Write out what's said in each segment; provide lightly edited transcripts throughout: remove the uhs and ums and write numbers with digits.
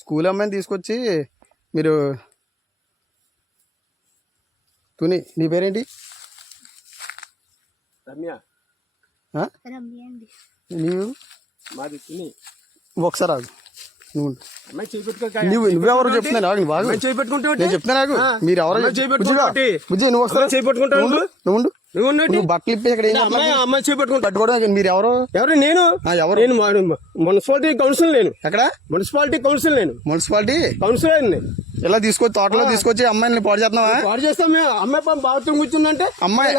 School అమ్మాయిని తీసుకొచ్చి మీరు తుని నీ పేరేంటి? రమ్య. నీవు? మాది తుని. ఒకసారి ఆగు. నువ్వు నువ్వెవరో చెప్తున్నాను ఆగు. బాగు నేను చెప్తున్నా ఆగు. మీరు ఎవరో బుజ్జి నువ్వు ఒకసారి నువ్వు బట్టలు ఇప్పి ఇక్కడ అమ్మాయి చేపట్టుకుంటా పట్టుకోవడం మీరు ఎవరు? ఎవరు? నేను మున్సిపాలిటీ కౌన్సిల్. నేను ఎక్కడ? Municipality council. నేను మున్సిపాలిటీ కౌన్సిలర్. ఇలా తీసుకొచ్చి తోటలో తీసుకొచ్చి అమ్మాయిని పాడు చేస్తున్నావా? పాడు చేస్తాం మేము. అమ్మాయి బాత్రూమ్ కూర్చుందంటే అమ్మాయి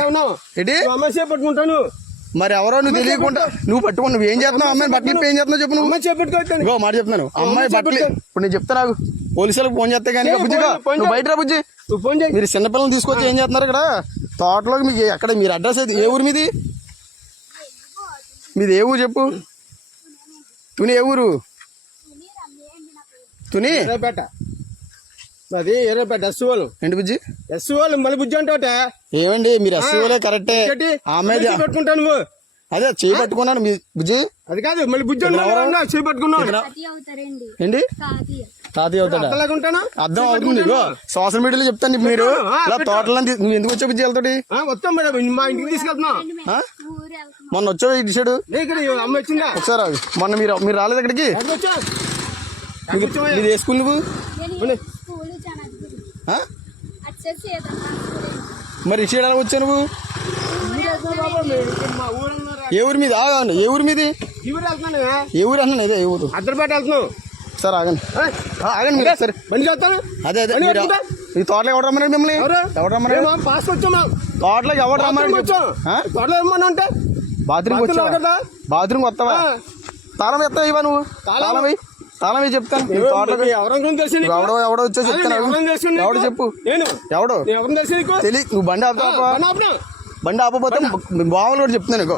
ఏంటి అమ్మాయి చేపట్టుకుంటాను. మరి ఎవరో నువ్వు తెలియకుండా నువ్వు పట్టుకుని నువ్వు ఏం చేస్తున్నావు? అమ్మాయి బట్టలు ఇప్పి ఏం చేస్తున్నావు చెప్పు. నువ్వు అమ్మాయి చేపట్టుకోవచ్చు. ఇంకో మాట చెప్తున్నాను. అమ్మాయి బట్టలు ఇప్పుడు నేను చెప్తాను పోలీసులకు ఫోన్ చేస్తే కానీ బుజ్జిగా నువ్వు బయట రా బుజ్జి. మీరు చిన్నపిల్లలు తీసుకొచ్చి ఏం చేస్తున్నారు ఇక్కడ తోటలోకి? మీకు ఎక్కడ మీరు అడ్రస్ అయితే ఏ ఊరు మీది? మీది ఏ ఊరు చెప్పు. తుని ఏ ఊరు? తుని అది ఎర్రపేట ఎస్సీఓలు. ఏంటి బుజ్జి? ఎస్సీఓలు మళ్ళీ బుజ్జి అంటే ఏమండి మీరు ఎస్సీఓలే కరెక్టే. ఆమె పెట్టుకుంటాను నువ్వు అదే చేయి పట్టుకున్నాను మీ బుజ్జి. అది కాదు మళ్ళీ బుజ్జి చేయి పట్టుకున్నావు ఏంటి? తాతయ్య అవుతాడా? అర్థం అవుతుంది. సోషల్ మీడియాలో చెప్తాను మీరు ఇలా తోటలో నువ్వు ఎందుకు వచ్చావు బుజ్జి వెళ్తాడు? వస్తాం మేడం మా ఇంటికి తీసుకెళ్తున్నా. మొన్న వచ్చావు ఇటు సైడు అమ్మ వచ్చిందా ఒకసారి మొన్న మీరు రాలేదు ఇక్కడికి? మీరు ఏ స్కూల్ నువ్వు? మరి ఇటు సైడ్ వచ్చా నువ్వు? ఏ ఊరి మీద? ఏ ఊరి మీది? ఏ ఊరు అన్నా? ఇదే ఏ ఊరు? అద్దరిపేట వెళ్తున్నావు. సార్ ఆగండి ఆగండి మీరు సరే బండి చేస్తాను. అదే అదే ఈ తోటలో ఎవరు రమ్మన్నాడు మిమ్మల్ని? ఎవరు రమ్మన్నాడు? పాస్ వచ్చాము తోటలోకి ఎవరు రమ్మన్నాడు? తోటలో ఏమన్నా అంటే బాత్రూమ్ వచ్చావా? బాత్రూమ్ వస్తావా? తాళం ఎత్తావు ఇవా నువ్వు? తాళం చెప్తాను. ఎవడో వచ్చా చెప్తాను. ఎవడు చెప్పు ఎవడో తెలియదు. నువ్వు బండి ఆపుతావా? బండి ఆపపోతే బావలు కూడా చెప్తున్నాను.